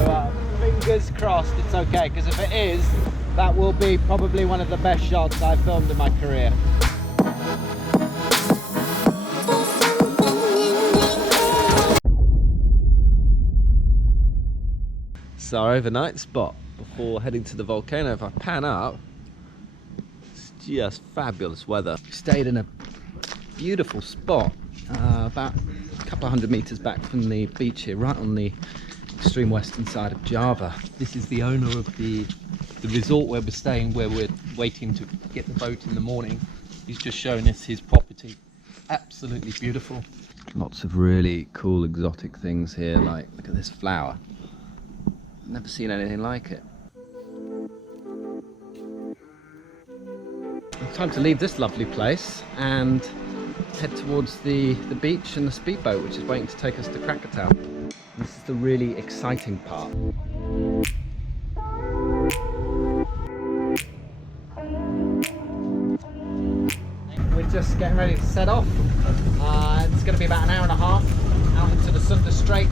Well, fingers crossed it's okay, because if it is, that will be probably one of the best shots I've filmed in my career. It's our overnight spot before heading to the volcano. If I pan up, it's just fabulous weather. We stayed in a beautiful spot about a couple of hundred meters back from the beach here, right on the extreme western side of Java. This is the owner of the resort where we're staying, where we're waiting to get the boat in the morning. He's just shown us his property. Absolutely beautiful. Lots of really cool exotic things here, like look at this flower. Never seen anything like it. It's time to leave this lovely place and head towards the beach and the speedboat, which is waiting to take us to Krakatoa. This is the really exciting part. We're just getting ready to set off. It's going to be about an hour and a half out into the Sunda Strait.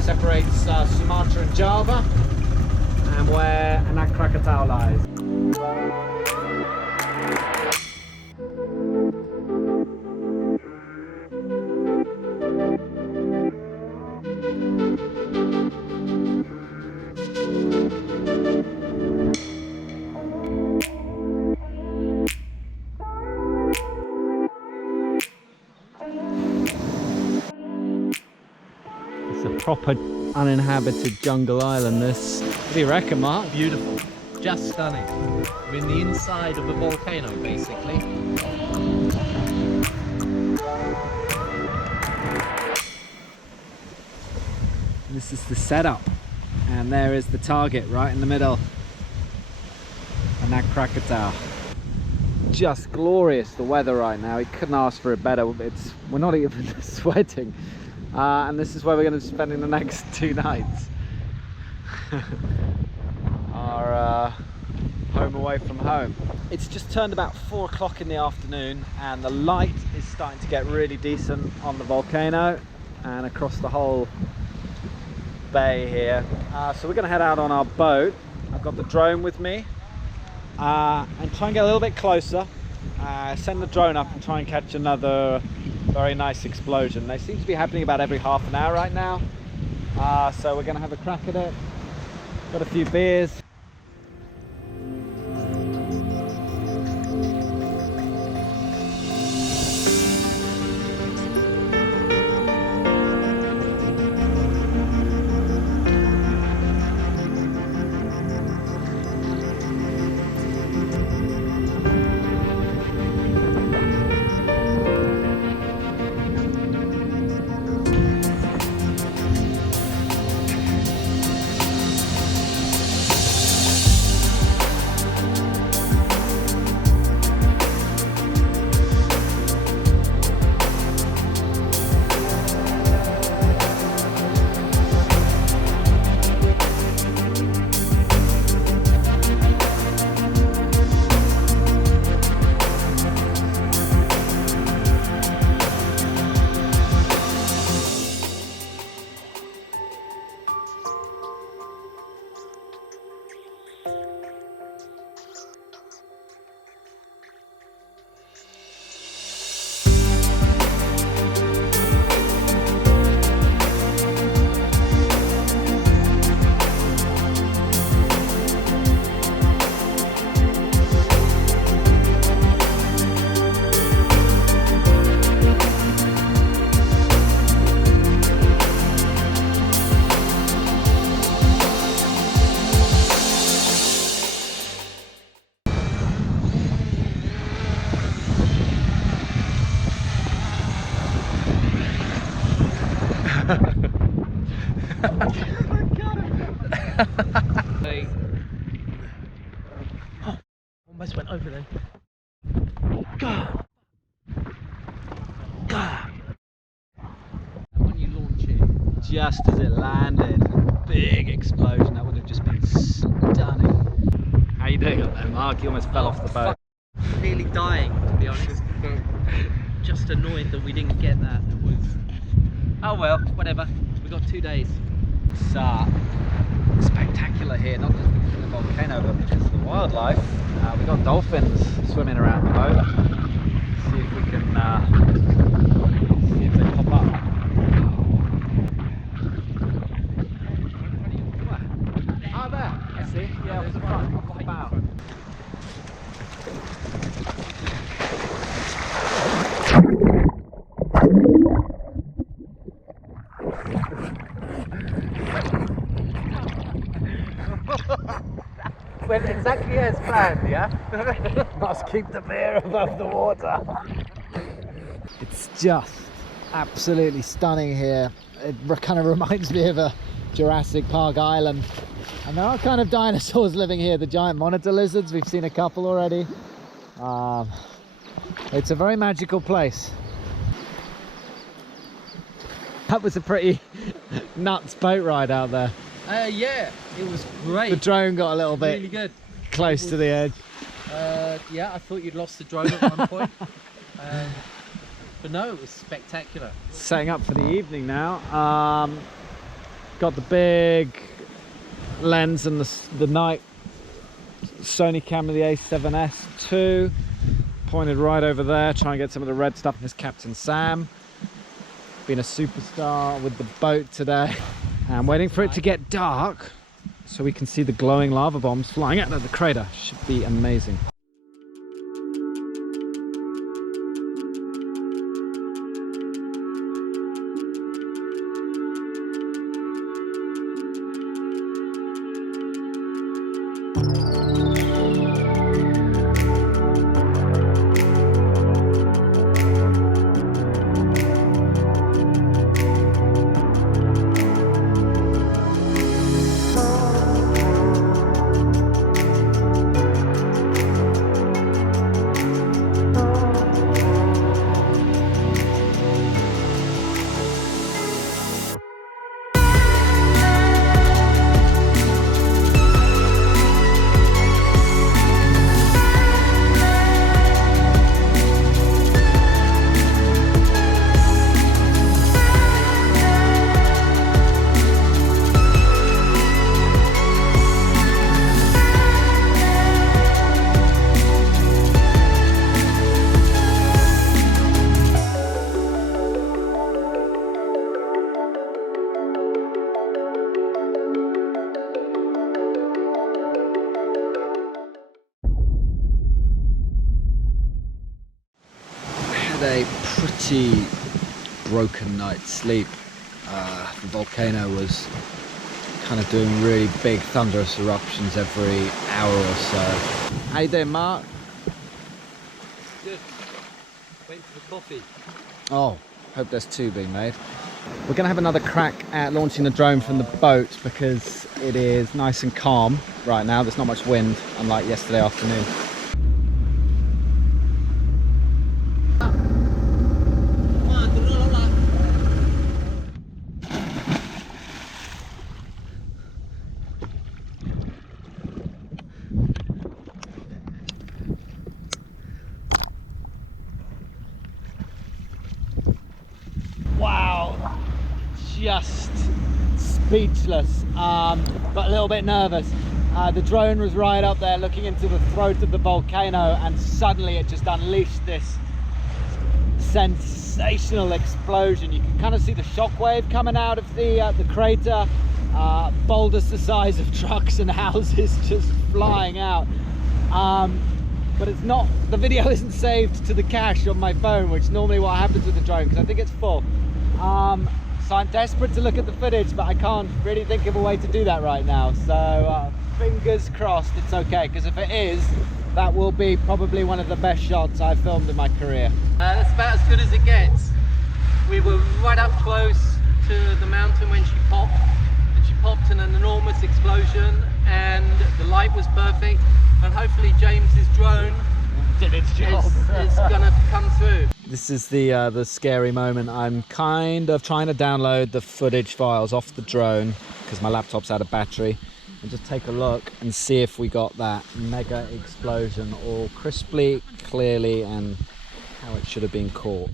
Separates Sumatra and Java, and where Anak Krakatau lies. It's a proper uninhabited jungle island, this. What do you reckon, Mark? Beautiful, just stunning. We're in the inside of a volcano, basically. This is the setup, and there is the target right in the middle. Anak Krakatau. Just glorious, the weather right now. We couldn't ask for it better. We're not even sweating. And this is where we're going to be spending the next 2 nights. Our home away from home. It's just turned about 4 o'clock in the afternoon, and the light is starting to get really decent on the volcano and across the whole bay here. So we're going to head out on our boat. I've got the drone with me, and try and get a little bit closer. Send the drone up and try and catch another very nice explosion. They seem to be happening about every half an hour right now. So we're going to have a crack at it. Got a few beers. Almost went over then. When you launch it, Just as it landed, big explosion. That would have just been stunning. How you doing up there, Mark? You almost fell off the boat. nearly dying, to be honest. Just annoyed that we didn't get that. It was Oh well, whatever. We got 2 days. It's spectacular here, not just because of the volcano, but because of the wildlife. We've got dolphins swimming around the boat. See if we can see if they pop up. Oh, there. I see. Yeah, off the front, off the bow. Went exactly as planned, yeah? Must keep the beer above the water. It's just absolutely stunning here. It kind of reminds me of a Jurassic Park island. And there are kind of dinosaurs living here, the giant monitor lizards. We've seen a couple already. It's a very magical place. That was a pretty nuts boat ride out there. Yeah, it was great. The drone got a little bit Really good. close to the edge. Yeah, I thought you'd lost the drone at one point. But no, it was spectacular. Setting up for the evening now. Got the big lens and the night Sony camera, the A7S II, pointed right over there, trying to get some of the red stuff. This Captain Sam, been a superstar with the boat today. I'm waiting for it to get dark so we can see the glowing lava bombs flying out of the crater. Should be amazing. A pretty broken night's sleep. The volcano was kind of doing really big thunderous eruptions every hour or so. How you doing, Mark? Good. Waiting for the coffee. Oh, hope there's two being made. We're going to have another crack at launching the drone from the boat because it is nice and calm right now. There's not much wind, unlike yesterday afternoon. Wow, just speechless, but a little bit nervous. The drone was right up there looking into the throat of the volcano, and suddenly it just unleashed this sensational explosion. You can kind of see the shockwave coming out of the crater, boulders the size of trucks and houses just flying out. But it's not, the video isn't saved to the cache on my phone, which is normally what happens with the drone, because I think it's full. So I'm desperate to look at the footage, but I can't really think of a way to do that right now. So fingers crossed it's okay, because if it is, that will be probably one of the best shots I've filmed in my career. That's about as good as it gets. We were right up close to the mountain when she popped, and she popped in an enormous explosion, and the light was perfect, and hopefully James's drone Did its job. is gonna come through. This is the scary moment. I'm kind of trying to download the footage files off the drone because my laptop's out of battery, and just take a look and see if we got that mega explosion all crisply, clearly, and how it should have been caught.